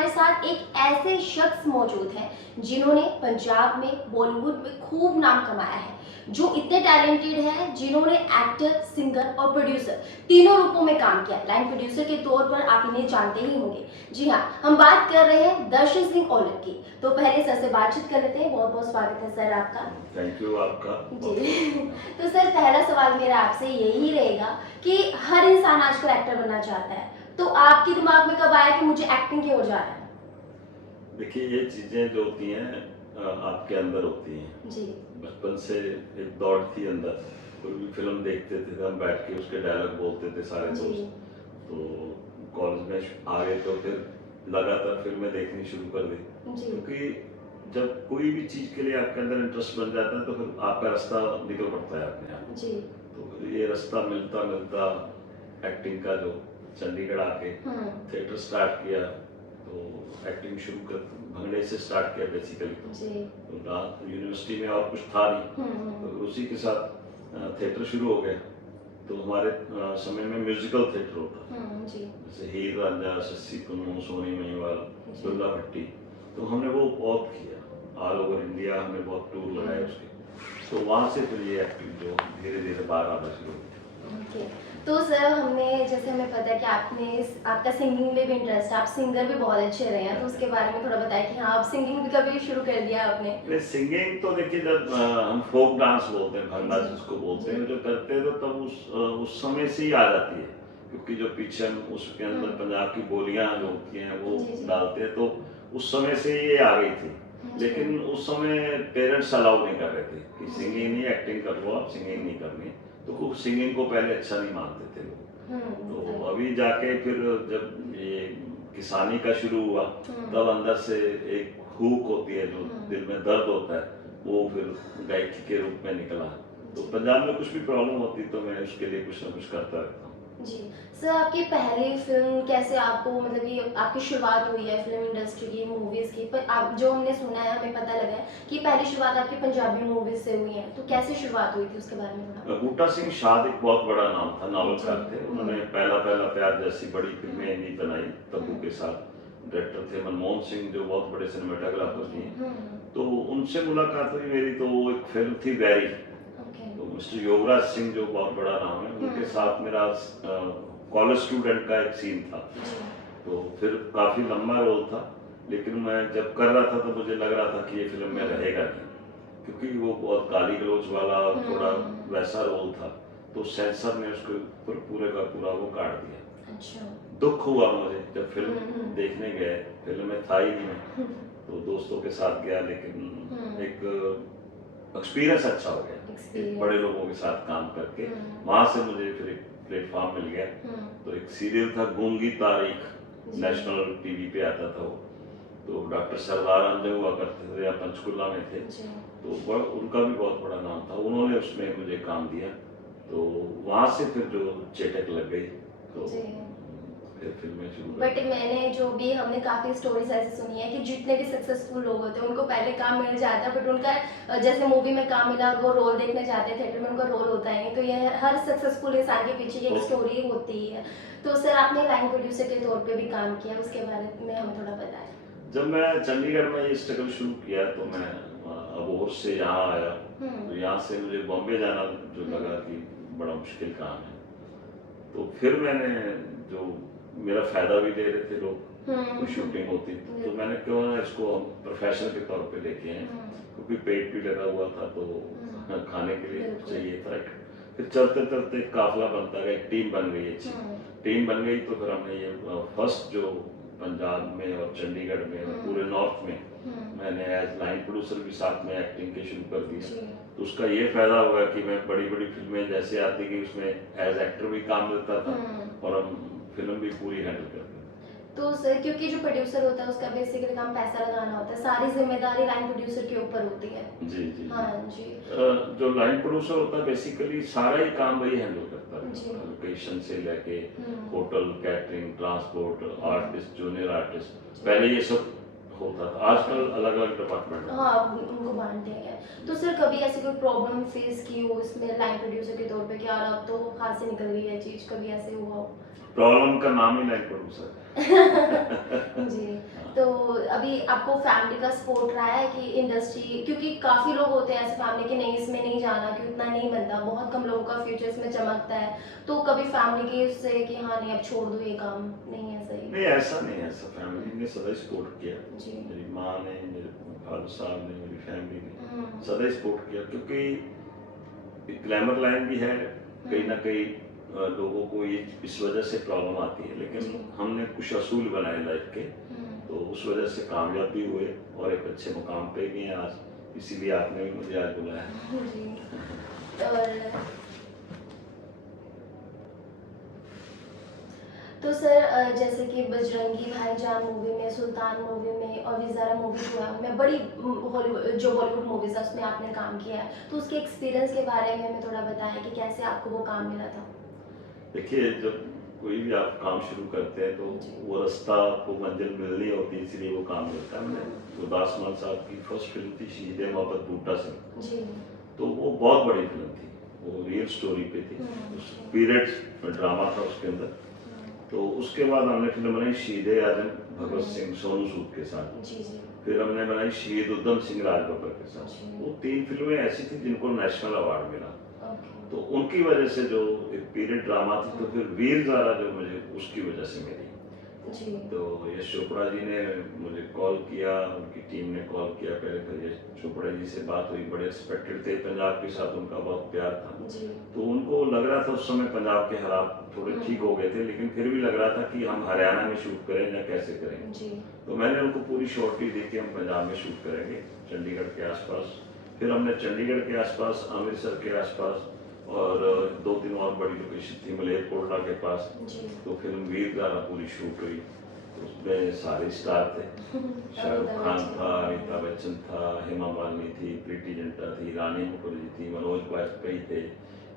हमारे साथ एक ऐसे शख्स मौजूद हैं जिन्होंने पंजाब में, बॉलीवुड में खूब नाम कमाया है, जो इतने टैलेंटेड हैं, जिन्होंने एक्टर, सिंगर और प्रोड्यूसर तीनों रूपों में काम किया। लाइन प्रोड्यूसर के तौर पर आप इन्हें जानते ही होंगे। जी हाँ, हम बात कर रहे हैं दर्शन सिंह औलख की। तो पहले सर से बातचीत कर लेते हैं। बहुत बहुत स्वागत है सर आपका। थैंक यू आपका जी तो सर, पहला सवाल मेरा आपसे यही रहेगा कि हर इंसान आजकल एक्टर बनना चाहता है, तो आपके दिमाग में कब आया कि मुझे एक्टिंग की ओर जाना है? देखिए, ये चीज़ें जो होती हैं आपके अंदर होती हैं। जी। बचपन से एक दौड़ थी अंदर। कोई भी फिल्म देखते थे हम बैठ के, उसके डायलॉग बोलते थे सारे जी। दोस्त। तो कॉलेज में आ गए तो फिर लगातार फिल्में देखनी शुरू कर दी, जी। क्योंकि जब कोई भी चीज़ के लिए आपके अंदर इंटरेस्ट बन जाता है तो फिर आपका रास्ता निकल पड़ता है अपने आप। जी। तो फिर ये रास्ता मिलता मिलता एक्टिंग का जो चंडीगढ़ आके थिएटर स्टार्ट किया, तो एक्टिंग शुरू कर भंगड़े से स्टार्ट किया बेसिकली। जी। तो यूनिवर्सिटी में और कुछ था नहीं, तो उसी के साथ थिएटर शुरू हो गया। तो हमारे समय में म्यूजिकल थिएटर होता, जी। जैसे हीर रांझा, शशि कुन्नू, सोनी महिवाल, जी। दुर्गा भट्टी। तो हमने वो बहुत किया, ऑल ओवर इंडिया हमने बहुत टूर लगाए उसके। तो वहाँ से फिर ये एक्टिंग जो धीरे धीरे बाहर आना शुरू हुई। ओके। तो सर, जैसे हमें पता है कि आपका सिंगिंग में भी इंटरेस्ट है, आप सिंगर भी बहुत अच्छे रहे हैं, तो उसके बारे में थोड़ा बताएं कि हाँ, आप सिंगिंग भी कभी शुरू कर दिया आपने? नहीं, सिंगिंग तो देखिए, जब हम फोक डांस बोलते हैं, भंगड़ा जी। जिसको बोलते जी। हैं, जो करते हैं तो तब उस समय से ही आ जाती है, क्योंकि जो पीछे हम उसके अंदर पंजाब की बोलियां जो होती हैं वो जी। जी। डालते हैं, तो उस समय से ये आ गई थी। जी। लेकिन उस समय पेरेंट्स अलाउ नहीं कर रहे थे कि जी। सिंगिंग नहीं, एक्टिंग कर लो आप, सिंगिंग नहीं करनी। तो सिंगिंग को पहले अच्छा नहीं मानते थे लोग। तो अभी जाके फिर जब ये किसानी का शुरू हुआ, तब अंदर से एक हुक होती है, जो दिल में दर्द होता है, वो फिर गायकी के रूप में निकला। तो पंजाब में कुछ भी प्रॉब्लम होती तो मैं उसके लिए कुछ ना कुछ करता रहता हूँ। जी। सर, आपकी पहली फ़िल्म कैसे आपको, मतलब ये आपकी शुरुआत हुई है फ़िल्म इंडस्ट्री की, मूवीज़ की, पर आप जो हमने सुना है, हमें पता लगा है कि पहली शुरुआत आपकी पंजाबी मूवीज़ से हुई है, तो कैसे शुरुआत हुई थी उसके बारे में थोड़ा? बूटा सिंह शाद एक बहुत बड़ा नाम था, नावलकार जी। थे। उन्होंने पहला पहला प्यार जैसी बड़ी फिल्में नहीं बनाई तब्बू के साथ। डायरेक्टर थे मनमोहन सिंह, जो बहुत बड़े सिनेमेटोग्राफर भी हैं। तो उनसे मुलाकात हुई मेरी, तो वो एक फिल्म थी वैरी। ओके। तो मिस्टर योगराज सिंह, जो बहुत बड़ा नाम है, उनके साथ मेरा कॉलेज स्टूडेंट का एक सीन था। तो फिर काफ़ी लंबा रोल था, लेकिन मैं जब कर रहा था तो मुझे लग रहा था कि ये फिल्म में रहेगा नहीं, क्योंकि वो बहुत गाली गलौज वाला थोड़ा वैसा रोल था। तो सेंसर ने उसके ऊपर पूरे का पूरा वो काट दिया। अच्छा। दुख हुआ मुझे जब फिल्म देखने गए, फिल्म में था ही नहीं मैं। तो दोस्तों के साथ गया, लेकिन एक एक्सपीरियंस अच्छा हो गया, एक बड़े लोगों के साथ काम करके। वहाँ से मुझे फिर एक प्लेटफॉर्म मिल गया। तो एक सीरियल था गूंगी तारीख, नेशनल टीवी पे आता था वो। तो डॉक्टर सरदार अंजन हुआ करते थे, या पंचकुला में थे। तो उनका भी बहुत बड़ा नाम था, उन्होंने उसमें मुझे काम दिया। तो वहाँ से फिर जो चेटक लग गई, तो फिर फिल्में शुरू कर बट मैंने जो भी हमने काफ़ी स्टोरीज ऐसी सुनी है कि जितने भी सक्सेसफुल लोग होते हैं उनको पहले काम मिल जाता है, बट उनका जैसे मूवी में काम मिला और वो रोल देखने जाते हैं थिएटर में, उनका रोल होता है नहीं। तो ये हर सक्सेसफुल इंसान के पीछे एक स्टोरी होती ही है। तो सर, आपने लाइन प्रोड्यूसर के तौर पे भी काम किया, उसके बारे में हमें थोड़ा बताएं। जब मैं चंडीगढ़ में ये स्ट्रगल शुरू किया, तो मैं अबोहर से यहाँ आया। तो यहाँ से मुझे बॉम्बे जाना जो लगा कि बड़ा मुश्किल काम है। तो फिर मैंने, जो मेरा फ़ायदा भी ले रहे थे लोग, कोई शूटिंग होती, तो मैंने क्यों ना इसको हम प्रोफेशन के तौर पे लेके आए, क्योंकि पेट भी लगा हुआ था, तो खाने के लिए चाहिए था। फिर चलते चलते काफिला बनता गया, एक टीम बन गई अच्छी। टीम बन गई तो फिर हमने ये फर्स्ट जो पंजाब में और चंडीगढ़ में और पूरे नॉर्थ में मैंने एज लाइन प्रोड्यूसर भी साथ में एक्टिंग के शुरू कर दिया। तो उसका ये फायदा हुआ कि मैं बड़ी बड़ी फिल्में जैसे आती गई, उसमें एज एक्टर भी काम मिलता था और हम फिल्म भी पूरी हैंडल करते थे। तो सर, क्योंकि जो प्रोड्यूसर होता है उसका बेसिकली काम पैसा लगाना होता है, सारी जिम्मेदारी लाइन प्रोड्यूसर के ऊपर होती है। जी जी। हाँ जी। जो लाइन प्रोड्यूसर होता है बेसिकली सारा ही काम वही हैंडल करता है, लोकेशन से लेके hotel, catering, transport, artist, junior artist, पहले ये सब होता था। आजकल अलग अलग डिपार्टमेंट है। हाँ, उनको बांटते हैं। तो सर, कभी ऐसी कोई प्रॉब्लम फेस की हो इसमें लाइन प्रोड्यूसर के तौर पे कि यार अब तो हाथ से निकल गई है चीज, कभी ऐसे हुआ हो? प्रॉब्लम का नाम ही लाइन प्रोड्यूसर है। जी। अभी आपको फैमिली का सपोर्ट रहा है कि इंडस्ट्री, क्योंकि काफ़ी लोग होते हैं ऐसे फैमिली के नहीं इसमें नहीं जाना कि उतना नहीं बनता, बहुत कम लोगों का फ्यूचर इसमें चमकता है, तो कभी फैमिली के उससे कि हाँ नहीं अब छोड़ दो ये काम, नहीं है सही? नहीं ऐसा नहीं है, ऐसा फैमिली ने सदा सपोर्ट किया। जी। मेरी माँ ने, मेरे फादर साहब ने, मेरी फैमिली ने हम्म। सदा सपोर्ट किया, क्योंकि ग्लैमर लाइन भी है कहीं ना कहीं। लोगों को ये इस वजह से प्रॉब्लम आती है, लेकिन जी। हमने कुछ असूल बनाए लाइफ के, तो उस वजह से कामयाब भी हुए और एक अच्छे मुकाम पे भी हैं आज, इसीलिए आपने भी मुझे आज बुलाया। जी। और तो सर जैसे कि बजरंगी भाईजान मूवी में, सुल्तान मूवी में और विजारा मूवी जो है मैं बड़ी हॉलीवुड जो बॉलीवुड मूवीज है उसमें आपने काम किया है, तो उसके एक्सपीरियंस के बारे में हमें थोड़ा बताएं कि कैसे आपको वो काम मिला था? देखिए, जब कोई भी आप काम शुरू करते हैं तो जी। वो रास्ता आपको मंजिल मिलनी होती है, इसलिए वो काम मिलता है। मैंने गुरदास मान साहब की फर्स्ट फिल्म थी शहीद मोहब्बत बूटा सिंह, जी। तो वो बहुत बड़ी फिल्म थी, वो रियल स्टोरी पे थी, उस पीरियड में ड्रामा था उसके अंदर। तो उसके बाद हमने फिल्म बनाई शहीद आजम भगत सिंह सोनू सूद के साथ, जी। जी। फिर हमने बनाई शहीद उधम सिंह राजबब्बर के साथ। जी। वो 3 फिल्में ऐसी थी जिनको नेशनल अवार्ड मिला, ओके। तो उनकी वजह से जो एक पीरियड ड्रामा थी, तो फिर वीर ज़ारा जो मुझे उसकी वजह से मिली। जी। तो यश चोपड़ा जी ने मुझे कॉल किया, उनकी टीम ने कॉल किया पहले, फिर यश चोपड़ा जी से बात हुई, बड़े एक्सपेक्टेड थे, पंजाब के साथ उनका बहुत प्यार था, जी। तो उनको लग रहा था उस समय पंजाब के हालात थोड़े ठीक हो गए थे, लेकिन फिर भी लग रहा था कि हम हरियाणा में शूट करें या कैसे करें। जी। तो मैंने उनको पूरी शॉर्टली दी कि हम पंजाब में शूट करेंगे, चंडीगढ़ के आसपास। फिर हमने चंडीगढ़ के आसपास, अमृतसर के आसपास और 2-3 और बड़ी लोकेशन थी मलेरकोटला के पास। जी। तो फिल्म वीर ज़ारा पूरी शूट हुई, उसमें सारे स्टार थे, शाहरुख खान था, अमिताभ बच्चन था, हेमा मालिनी थी, प्रीति जिंटा थी, रानी मुखर्जी थी, मनोज वाजपेयी थे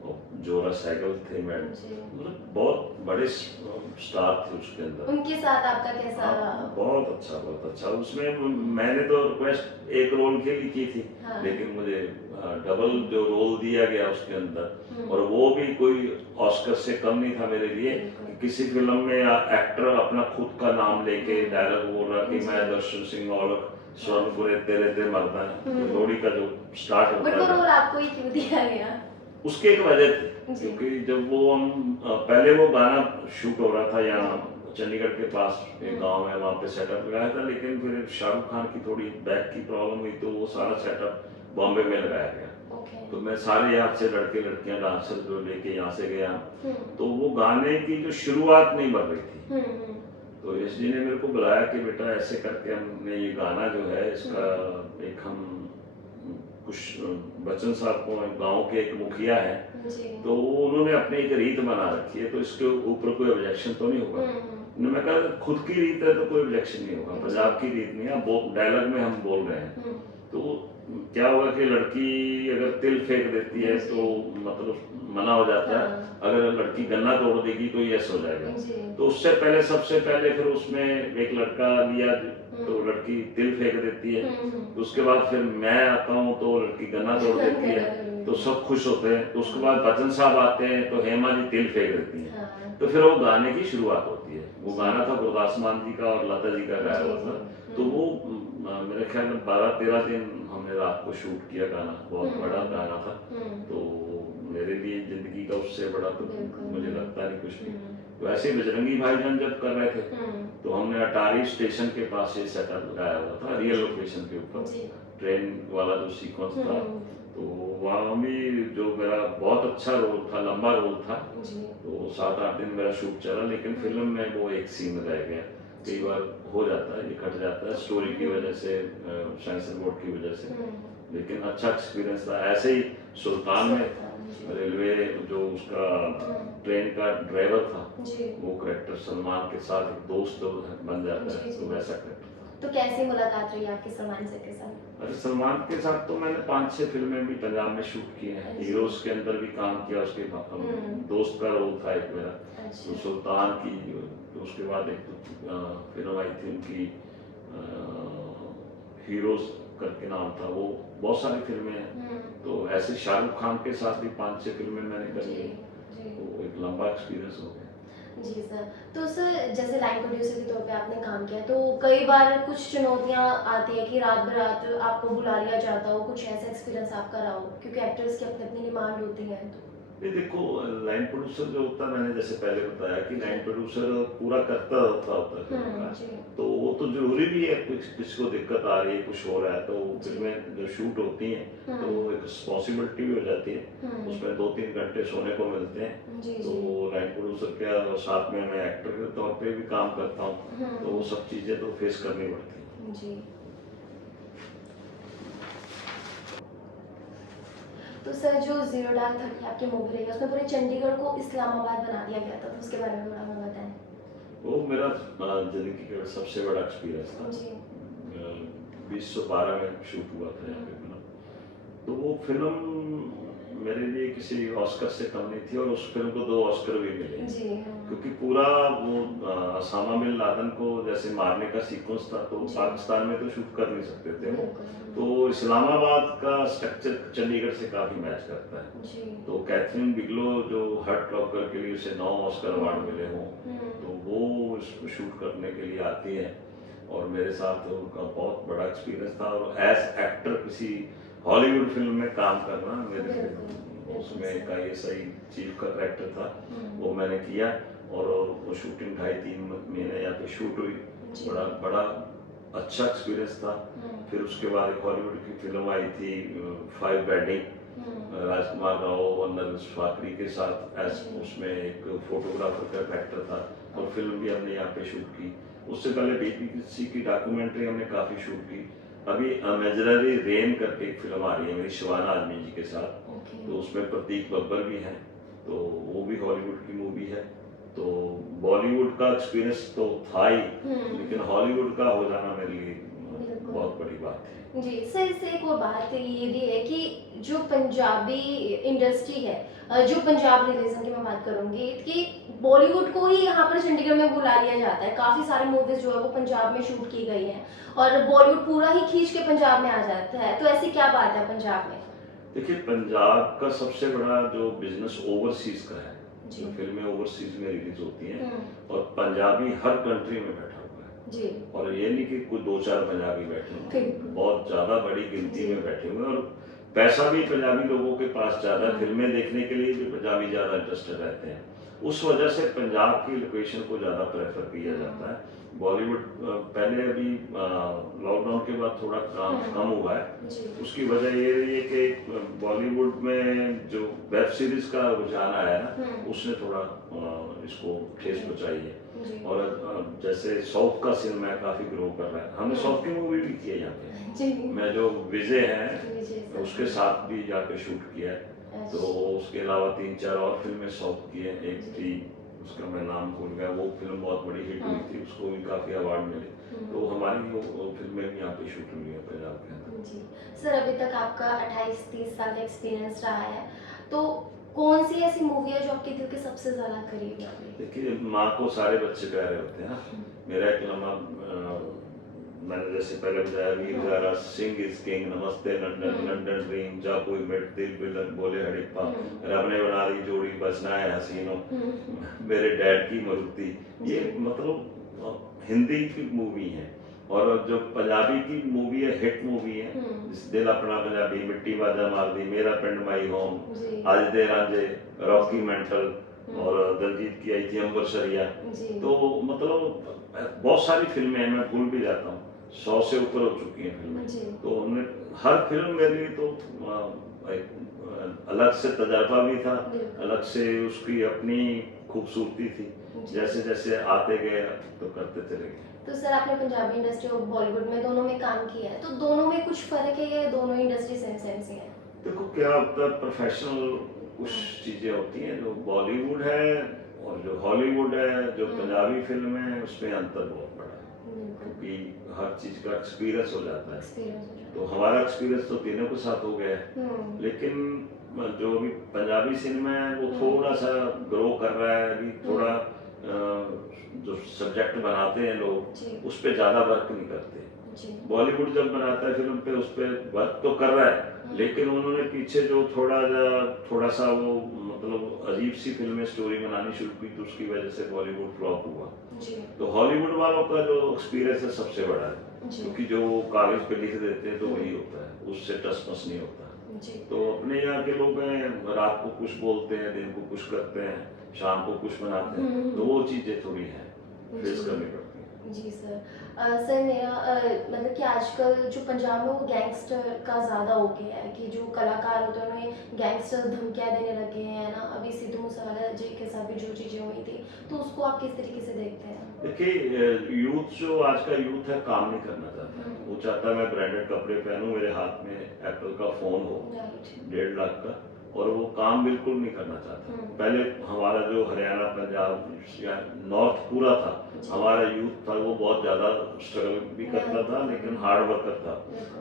और जोरा सहगल थे मैडम, जी। मतलब बहुत बड़े स्टार थे उसके अंदर। उनके साथ आपका कैसा रहा? बहुत अच्छा, बहुत अच्छा। उसमें मैंने तो रिक्वेस्ट एक रोल के लिए की थी, हाँ। लेकिन मुझे डबल जो रोल दिया गया उसके अंदर, और वो भी कोई ऑस्कर से कम नहीं था मेरे लिए। कि किसी फिल्म में एक्टर अपना खुद का नाम लेके डायलॉग बोल रहा कि मैं दर्शन सिंह औलख स्वर्णपुरे तेरे ते मरदा है, लोहड़ी का जो स्टार्ट बट वो होता रोल है, आपको ही क्यों दिया गया? उसकी एक वजह थी, जी। क्योंकि जब वो हम पहले वो गाना शूट हो रहा था यहाँ चंडीगढ़ के पास एक गांव है, वहाँ पे सेटअप लगाया था, लेकिन फिर शाहरुख खान की थोड़ी बैक की प्रॉब्लम हुई, तो वो सारा सेटअप बॉम्बे में लगाया गया। ओके। तो मैं सारे यहाँ से लड़के लड़कियां डांसर जो लेके यहाँ से गया, तो वो गाने की जो शुरुआत नहीं बन रही थी, तो यश जी ने मेरे को बुलाया कि बेटा ऐसे करके हमने ये गाना जो है इसका एक हम कुछ बच्चन साहब को गांव के एक मुखिया है, जी। तो वो उन्होंने अपनी एक रीत बना रखी है, तो इसके ऊपर कोई ऑब्जेक्शन तो नहीं होगा। मैं कहा खुद की रीत है तो कोई ऑब्जेक्शन नहीं होगा, पंजाब की रीत नहीं है, डायलॉग में हम बोल रहे हैं। तो क्या होगा कि लड़की अगर तिल फेंक देती है तो मतलब मना हो जाता है, अगर लड़की गन्ना तोड़ देगी तो यस हो जाएगा। तो उससे पहले सबसे पहले फिर उसमें एक लड़का लिया तो लड़की तिल फेंक देती है, तो उसके बाद फिर मैं आता हूँ तो लड़की गन्ना तोड़ देती है, तो सब खुश होते हैं। तो उसके बाद बच्चन साहब आते हैं तो हेमा जी तिल फेंक देती है, तो फिर वो गाने की शुरुआत होती है। वो गाना था गुरदास मान जी का और लता जी का गाया हुआ था, तो वो मेरे ख्याल में 12-13 दिन हमने रात को शूट किया गाना, बहुत बड़ा गाना था। तो मेरे लिए जिंदगी का उससे बड़ा तो मुझे लगता नहीं कुछ भी। तो ऐसे ही बजरंगी भाईजान जब कर रहे थे, तो हमने अटारी स्टेशन के पास ये सेटअप लगाया हुआ था, रियल लोकेशन के ऊपर, ट्रेन वाला जो सीक्वेंस था, तो वहाँ भी जो मेरा बहुत अच्छा रोल था, लंबा रोल था, तो 7-8 दिन मेरा शूट चला, लेकिन फिल्म में वो एक सीन रह गया। कई बार हो जाता है, ये कट जाता है स्टोरी की वजह से, सेंसर बोर्ड की वजह से, लेकिन अच्छा एक्सपीरियंस था। ऐसे ही सुल्तान में रेलवे जो उसका ट्रेन का ड्राइवर था, वो करेक्टर सलमान के साथ एक दोस्त बन जाता है, तो वैसा करेक्टर। तो कैसी मुलाकात रही आपकी सलमान सर के साथ? अरे सलमान के साथ तो मैंने 5-6 फिल्में भी पंजाब में शूट की हैं, हीरोज के अंदर भी काम किया, उसके दोस्त का रोल था एक मेरा, तो सुल्तान की, उसके बाद एक फिल्म आई थी उनकी हीरोज करके नाम था, वो बहुत सारी फिल्में हैं। तो ऐसे शाहरुख खान के साथ भी 5-6 फिल्में मैंने कर ली, तो एक लंबा एक्सपीरियंस हो गया। जी सर। तो सर जैसे लाइन प्रोड्यूसर के तौर पे आपने काम किया, तो कई बार कुछ चुनौतियाँ आती हैं कि रात बेरात आपको बुला लिया जाता हो, कुछ ऐसा एक्सपीरियंस आपका रहा हो? क्योंकि एक्टर्स की अपनी-अपनी डिमांड होती है तो। ये देखो, लाइन प्रोड्यूसर जो होता है, मैंने जैसे पहले बताया कि जी। लाइन प्रोड्यूसर पूरा करता होता है फिल्म का। जी। तो वो तो ज़रूरी भी है, कुछ किसी को दिक्कत आ रही है, कुछ हो रहा है, तो जी। फिल्में जो शूट होती हैं, तो हुँ। एक रिस्पॉन्सिबिलिटी भी हो जाती है। हुँ। उसमें 2-3 घंटे सोने को मिलते हैं। जी, तो जी। लाइन प्रोड्यूसर के साथ में मैं एक्टर के तौर पे भी काम करता हूँ, तो वो हुँ। सब चीज़ें तो फेस करनी पड़ती हैं। जी। तो सर जो ज़ीरो डार्क 30 आपकी मूवी रही है, उसमें पूरे चंडीगढ़ को इस्लामाबाद बना दिया गया था, तो उसके बारे में थोड़ा हमें बताएँ? वो मेरा ज़िंदगी का सबसे बड़ा एक्सपीरियंस था। जी। 2012 में शूट हुआ था यहाँ पे फिल्म। तो वो फ़िल्म मेरे लिए किसी ऑस्कर से कम नहीं थी, और उस फ़िल्म को 2 ऑस्कर भी मिले हैं। जी, हाँ। क्योंकि पूरा वो ओसामा बिन लादेन को जैसे मारने का सीक्वेंस था, तो जी। पाकिस्तान में तो शूट कर नहीं सकते थे वो। बिल्कुल। तो इस्लामाबाद का स्ट्रक्चर चंडीगढ़ से काफ़ी मैच करता है। जी। तो कैथरीन बिगलो जो हर्ट लॉकर के लिए उसे 9 ऑस्कर अवार्ड मिले हों, हुँ। तो वो इसको शूट करने के लिए आती है, और मेरे साथ उनका बहुत बड़ा एक्सपीरियंस था। और एज एक्टर किसी हॉलीवुड फिल्म में काम करना मेरे लिए, बिल्कुल, बिल्कुल उसमें एक सर। आईएसआई चीफ का कैरेक्टर था, हुँ। वो मैंने किया। और वो शूटिंग 2.5-3 महीने यहाँ पे शूट हुई। जी। बड़ा बड़ा अच्छा एक्सपीरियंस था। हुँ। फिर उसके बाद एक हॉलीवुड की फिल्म आई थी, फाइव वेडिंग, हुँ। राजकुमार राव और नरेश फाकरी के साथ। जी। उसमें एक फोटोग्राफर का कैरेक्टर था, और ओके। फिल्म भी हमने यहाँ पे शूट की। उससे पहले बीबीसी की डॉक्यूमेंट्री हमने काफ़ी शूट की। अभी इमेजिनरी रेन करके एक फिल्म आ रही है मेरी शिवाना आजमी जी के साथ, ओके। तो उसमें प्रतीक बब्बर भी हैं, तो वो भी हॉलीवुड की मूवी है। तो बॉलीवुड का एक्सपीरियंस तो था ही, लेकिन हुँ। हॉलीवुड का हो जाना मेरे लिए बिल्कुल। बहुत बड़ी बात थी। जी, सर इससे एक और बात ये भी है कि जो पंजाबी इंडस्ट्री है, जो पंजाब रिलीजन की मैं बात करूँगी कि बॉलीवुड को ही यहाँ पर चंडीगढ़ में बुला लिया जाता है। काफ़ी सारी मूवीज़ जो है वो पंजाब में शूट की गई हैं, और बॉलीवुड पूरा ही खींच के पंजाब में आ जाता है। तो ऐसी क्या बात है पंजाब में? देखिए, पंजाब का सबसे बड़ा जो बिजनेस ओवरसीज का है, जी। जो फिल्में ओवरसीज में रिलीज होती हैं, हुँ। और पंजाबी हर कंट्री में बैठा हुआ है। जी। और ये नहीं कि कुछ 2-4 पंजाबी बैठे हैं, बिल्कुल। बहुत ज़्यादा बड़ी गिनती जी। में बैठे हुए हैं। और पैसा भी पंजाबी लोगों के पास ज़्यादा है, हाँ। फिल्में देखने के लिए भी पंजाबी ज़्यादा इंटरेस्टेड रहते हैं। उस वजह से पंजाब की लोकेशन को ज़्यादा प्रेफर किया जाता हाँ। है। बॉलीवुड पहले अभी लॉकडाउन के बाद थोड़ा काम हुँ। कम हुआ है। जी। उसकी वजह ये रही है कि बॉलीवुड में जो वेब सीरीज का रुझान आया है ना, हुँ। उसने थोड़ा इसको ठेस पहुंचाई है। जी। और जैसे साउथ का सिनेमा काफ़ी ग्रो कर रहा है, हमने हुँ। साउथ की मूवी भी की है यहाँ पे। जी। मैं जो विजय हैं, विजय सर। उसके साथ भी यहाँ पे शूट किया है। तो अच्छा। उसके अलावा 3-4 और फिल्में साउथ की है। एक जी। थी, उसका मैं नाम भूल गया, वो फिल्म बहुत बड़ी हिट हुई हाँ। थी, उसको भी काफ़ी अवार्ड मिले। तो हुँ। हमारी वो फिल्में भी यहाँ पे शूट हुई है पंजाब के अंदर। जी। सर अभी तक आपका 28-30 साल का एक्सपीरियंस रहा है, तो कौन सी ऐसी मूवी है जो आपके दिल के सबसे ज़्यादा करीब है अभी? देखिए, माँ को सारे बच्चे प्यारे होते हैं ना। हुँ। मेरा एक लम्हा मैंने जैसे पहले बताया, वीर हाँ। ज़ारा, सिंह इज़ किंग, नमस्ते लंदन, हुँ। लंदन ड्रीम, जा कोई मेट दिल विलन बोले हड़प्पा, हुँ। रब ने बना दी जोड़ी बचना है हसीनों, हुँ। मेरे डैड की मरुति। ये जी। मतलब हिंदी की मूवी है। और जो पंजाबी की मूवी है, हिट मूवी है, हुँ। जिस दिल अपना पंजाबी, मिट्टी बाजा मार दी, मेरा पिंड माई होम, जी। आज दे रांझे, रॉकी मेंटल, हुँ। और दलजीत की आई थी अंबर सरिया। जी। तो मतलब बहुत सारी फिल्में हैं, मैं भूल भी जाता हूँ। 100 से ऊपर हो चुकी हैं फिल्में। जी। तो हमने हर फिल्म मेरे लिए तो एक अलग से तजर्बा भी था, बिल्कुल। अलग से उसकी अपनी खूबसूरती थी। जी। जैसे जैसे आते गए तो करते चले गए। तो सर आपने पंजाबी इंडस्ट्री और बॉलीवुड में दोनों में काम किया है, तो दोनों में कुछ फ़र्क है या दोनों इंडस्ट्री सेम सेम सी है? देखो, क्या होता है, प्रोफेशनल कुछ हाँ। चीज़ें होती हैं। जो बॉलीवुड है और जो हॉलीवुड है, जो हुँ। पंजाबी फिल्म है, उसमें अंतर बहुत बड़ा है, बिल्कुल। क्योंकि हर चीज़ का एक्सपीरियंस हो जाता है। एक्सपीरियंस हो जाता तो हमारा एक्सपीरियंस तो तीनों के साथ हो गया है। है। हुँ। लेकिन जो अभी पंजाबी सिनेमा है, वो हुँ। थोड़ा सा ग्रो कर रहा है अभी। थोड़ा हुँ। जो सब्जेक्ट बनाते हैं लोग, जी। उस पे ज़्यादा वर्क नहीं करते। जी। बॉलीवुड जब बनाता है फिल्म पे उस पे वर्क तो कर रहा है, लेकिन उन्होंने पीछे जो थोड़ा सा वो मतलब अजीब सी फिल्में स्टोरी बनानी शुरू की तो उसकी वजह से बॉलीवुड फ्लॉप हुआ। जी। तो हॉलीवुड वालों का जो एक्सपीरियंस है सबसे बड़ा है, जी। क्योंकि जो वो कागज पे लिख देते हैं तो वही होता है, उससे टस मस नहीं होता। जी। तो अपने यहाँ के लोग हैं, रात को कुछ बोलते हैं, दिन को कुछ करते हैं, शाम को कुछ बनाते हैं, तो वो चीज़ें थोड़ी हैं, फेस जी। करनी पड़ती हैं। जी सर। सर मेरा मतलब कि आजकल जो पंजाब में वो गैंगस्टर का ज़्यादा हो गया है कि जो कलाकार होते हैं उन्हें गैंगस्टर धमकियाँ देने लगे हैं ना, अभी सिद्धू मूसेवाला जी के साथ भी जो चीज़ें हुई थी, तो उसको आप किस तरीके से देखते हैं? देखिए, यूथ जो आज का यूथ है काम नहीं करना चाहता है, वो चाहता है मैं ब्रांडेड कपड़े पहनूं, मेरे हाथ में एप्पल का फ़ोन हो राइट। 1.5 लाख का, और वो काम बिल्कुल नहीं करना चाहता। पहले हमारा जो हरियाणा, पंजाब या नॉर्थ पूरा था, हमारा यूथ था, वो बहुत ज़्यादा स्ट्रगल भी करता था, लेकिन हार्ड वर्कर था।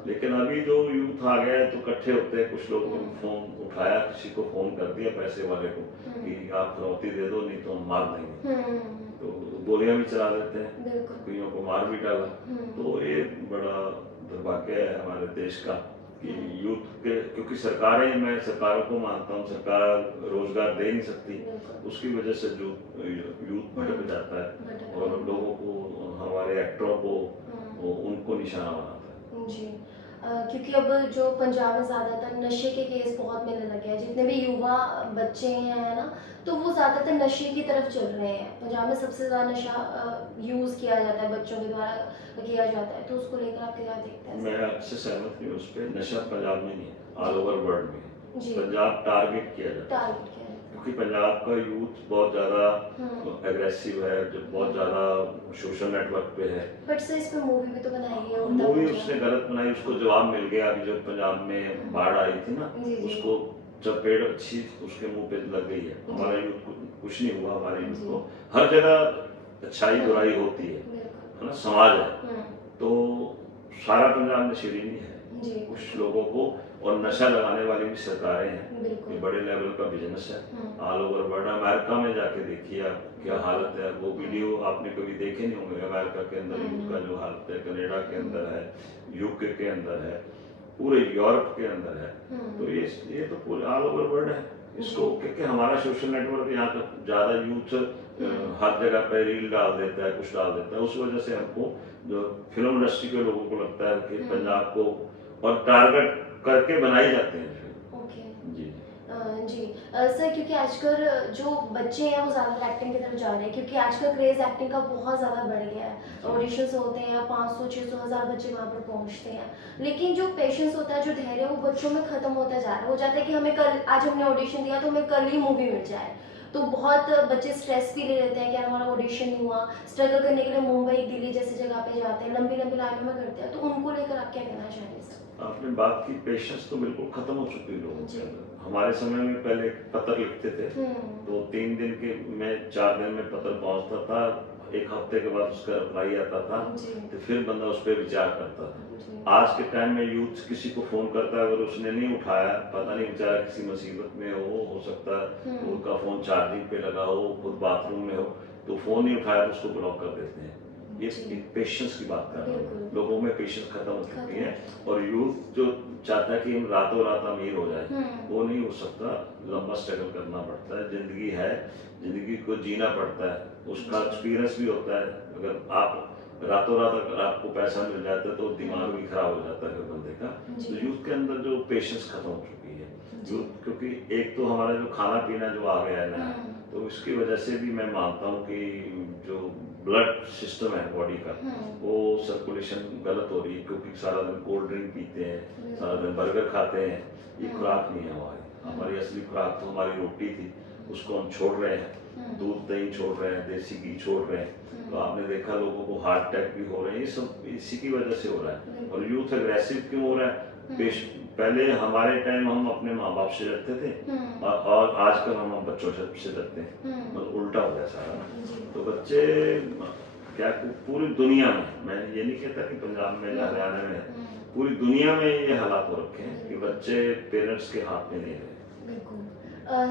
लेकिन अभी जो यूथ आ गया है तो इकट्ठे होते हैं, कुछ लोगों ने फ़ोन उठाया, किसी को फ़ोन कर दिया पैसे वाले को कि आप फिरौती दे दो नहीं तो हम मार देंगे, तो गोलियां भी चला देते हैं, कईयों को मार भी डाला। तो ये बड़ा दुर्भाग्य है हमारे देश का कि यूथ के, क्योंकि सरकारें, मैं सरकारों को मानता हूँ, सरकार रोजगार दे नहीं सकती, उसकी वजह से जो यूथ भटक जाता है और लोगों को, हमारे एक्टरों को उनको निशाना बनाता है। जी। क्योंकि अब जो पंजाब में ज़्यादातर नशे के केस बहुत मिलने लगे हैं, जितने भी युवा बच्चे हैं है ना, तो वो ज़्यादातर नशे की तरफ चल रहे हैं। पंजाब में सबसे ज़्यादा नशा यूज़ किया जाता है, बच्चों के द्वारा किया जाता है, तो उसको लेकर आप क्या देखते हैं? मैं आपसे सहमत नहीं हूँ उस पर। नशा पंजाब में नहीं है, ऑल ओवर वर्ल्ड में है। जी। पंजाब टारगेट किया जाता है, टारगेट किया जाता क्योंकि पंजाब का यूथ बहुत ज़्यादा एग्रेसिव है, जो बहुत ज़्यादा सोशल नेटवर्क पे है। बट सर इस पे मूवी भी तो बनाई है मूवी उसने गलत बनाई, उसको जवाब मिल गया। अभी जो पंजाब में बाढ़ आई थी ना, जी, जी। उसको चपेट अच्छी उसके मुंह पे लग गई है। हमारा यूथ को कुछ नहीं हुआ, हमारे यूथ को हर जगह अच्छाई बुराई होती है ना, समाज है। तो सारा पंजाब नशेड़ी नहीं है, जी। कुछ लोगों को, और नशा लगाने वाली भी सरकारें हैं, बिल्कुल। ये बड़े लेवल का बिजनेस है। ऑल ओवर वर्ल्ड, अमेरिका में जाके देखिए आप क्या हालत है। वो वीडियो आपने कभी देखे नहीं होंगे, अमेरिका के अंदर यूथ का जो हालत है, कनाडा के अंदर है, यूके के अंदर है, पूरे यूरोप के अंदर है। तो ये तो पूरे ऑल ओवर वर्ल्ड है। इसको क्योंकि हमारा सोशल नेटवर्क यहाँ का ज़्यादा यूथ हर जगह पे रील डाल देता है, कुछ डाल देता है, उस वजह से हमको जो फिल्म इंडस्ट्री के लोगों को लगता है कि पंजाब को और टारगेट करके बनाई जाते हैं फिल्म। ओके। जी जी। सर क्योंकि आजकल जो बच्चे हैं वो ज़्यादा एक्टिंग की तरफ जा रहे हैं, क्योंकि आजकल क्रेज़ एक्टिंग का बहुत ज़्यादा बढ़ गया है। ऑडिशंस होते हैं, 500 600 हज़ार बच्चे वहाँ पर पहुँचते हैं, लेकिन जो पेशेंस होता है, जो धैर्य, वो बच्चों में ख़त्म होता जा रहा है। हो जाता है कि हमें कल, आज हमने ऑडिशन दिया तो हमें कल ही मूवी मिल जाए। तो बहुत बच्चे स्ट्रेस भी ले लेते हैं कि यार हमारा ऑडिशन नहीं हुआ। स्ट्रगल करने के लिए मुंबई, दिल्ली जैसी जगह पे जाते हैं, लंबी लंबी लाइनों में करते हैं, तो उनको लेकर आप क्या कहना चाहेंगे सर? आपने बात की, पेशेंस तो बिल्कुल खत्म हो चुकी है लोगों के अंदर। हमारे समय में पहले पत्र लिखते थे, तो 3 दिन के में 4 दिन में पत्र पहुंचता था, 1 हफ्ते के बाद उसका रिप्लाई आता था, तो फिर बंदा उस पर विचार करता था। आज के टाइम में यूथ किसी को फोन करता है, अगर उसने नहीं उठाया, पता नहीं बेचारा किसी मुसीबत में हो सकता है उनका फोन चार्जिंग पे लगा हो, खुद बाथरूम में हो, तो फोन नहीं उठाया तो उसको ब्लॉक कर देते हैं। ये पेशेंस की बात कर रहा हूँ, लोगों में पेशेंस खत्म हो चुकी है। और यूथ जो चाहता है कि हम रातों रात अमीर हो जाए, वो नहीं हो सकता, लंबा स्ट्रगल करना पड़ता है। जिंदगी है, जिंदगी को जीना पड़ता है, उसका एक्सपीरियंस भी होता है। अगर आप रातों रात अगर आपको पैसा मिल जाता है तो दिमाग भी खराब हो जाता है बंदे का। तो यूथ के अंदर जो पेशेंस खत्म हो चुकी है यूथ, क्योंकि एक तो हमारा जो खाना पीना जो आ गया है ना, तो इसकी वजह से भी मैं मानता हूँ कि जो ब्लड सिस्टम है बॉडी का, वो सर्कुलेशन गलत हो रही है, क्योंकि सारा दिन कोल्ड ड्रिंक पीते हैं, सारा दिन बर्गर खाते हैं। ये खुराक नहीं है हमारी असली खुराक तो हमारी रोटी थी, उसको हम छोड़ रहे हैं। दूध दही छोड़ रहे हैं, देसी घी छोड़ रहे हैं, तो आपने देखा लोगों को हार्ट अटैक भी हो रहे हैं। ये सब इसी की वजह से हो रहा है। और यूथ एग्रेसिव क्यों हो रहा है? पहले हमारे टाइम हम अपने माँ बाप से डरते थे, और आजकल हम बच्चों से डरते हैं, मतलब उल्टा हो गया सारा। तो बच्चे क्या, पूरी दुनिया में, मैं ये नहीं कहता कि पंजाब में या हरियाणा में, पूरी दुनिया में ये हालात हो रखे हैं कि बच्चे पेरेंट्स के हाथ में नहीं रहे। बिल्कुल।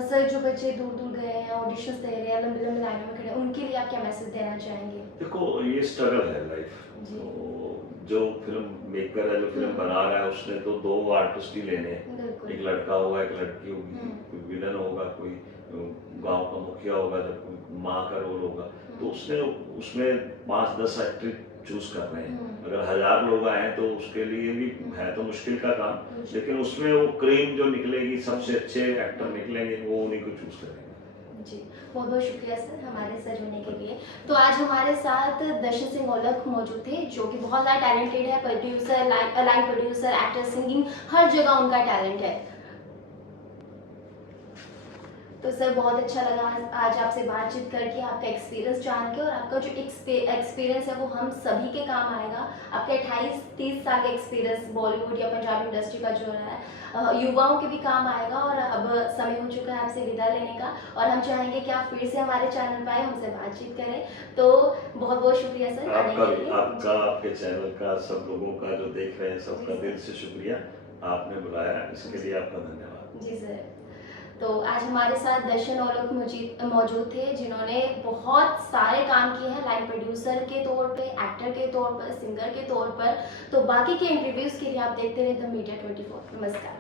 सर जो बच्चे दूर दूर गए हैं, ऑडिशंस दे रहे हैं, लंबी लंबी लाइनों में खड़े हैं, उनके लिए आप क्या मैसेज देना चाहेंगे? देखो, ये स्ट्रगल है लाइफ, तो जो फिल्म मेकर है, जो फिल्म हम्म। बना रहा है, उसने तो 2 आर्टिस्ट ही लेने हैं। बिल्कुल। एक लड़का होगा, एक लड़की होगी, कोई विलन होगा, कोई गांव का मुखिया होगा, जब कोई माँ का रोल होगा, तो उसने उसमें 5-10 एक्टर चूज कर रहे हैं। अगर 1000 लोग आए तो उसके लिए भी है तो मुश्किल का काम, लेकिन उसमें वो क्रीम जो निकलेगी, सबसे अच्छे एक्टर निकलेंगे, वो उन्हीं को चूज करेंगे। जी, बहुत बहुत शुक्रिया सर हमारे साथ जुड़ने के लिए। तो आज हमारे साथ दर्शन सिंह औलख मौजूद थे, जो कि बहुत ज़्यादा टैलेंटेड है, producer, line producer, actor, singing, हर जगह उनका टैलेंट है। तो सर बहुत अच्छा लगा आज आपसे बातचीत करके, आपका एक्सपीरियंस जान के, और आपका जो एक्सपीरियंस है वो हम सभी के काम आएगा। आपके 28-30 साल का एक्सपीरियंस बॉलीवुड या पंजाबी इंडस्ट्री का जो रहा है, युवाओं के भी काम आएगा। और अब समय हो चुका है आपसे विदा लेने का, और हम चाहेंगे कि आप फिर से हमारे चैनल पर आए, हमसे बातचीत करें। तो बहुत बहुत शुक्रिया सर आने आपका के भी, लिए। आपका, आपके चैनल का, सब लोगों का जो देख रहे हैं, सबका जी, दिल से शुक्रिया। आपने बुलाया, इसके जी। लिए आपका धन्यवाद। जी सर। तो आज हमारे साथ दर्शन औलख मौजूद थे, जिन्होंने बहुत सारे काम किए हैं, लाइन प्रोड्यूसर के तौर पे, एक्टर के तौर पर, सिंगर के तौर पर। तो बाकी के इंटरव्यूज़ के लिए आप देखते रहे द मीडिया 24। नमस्कार।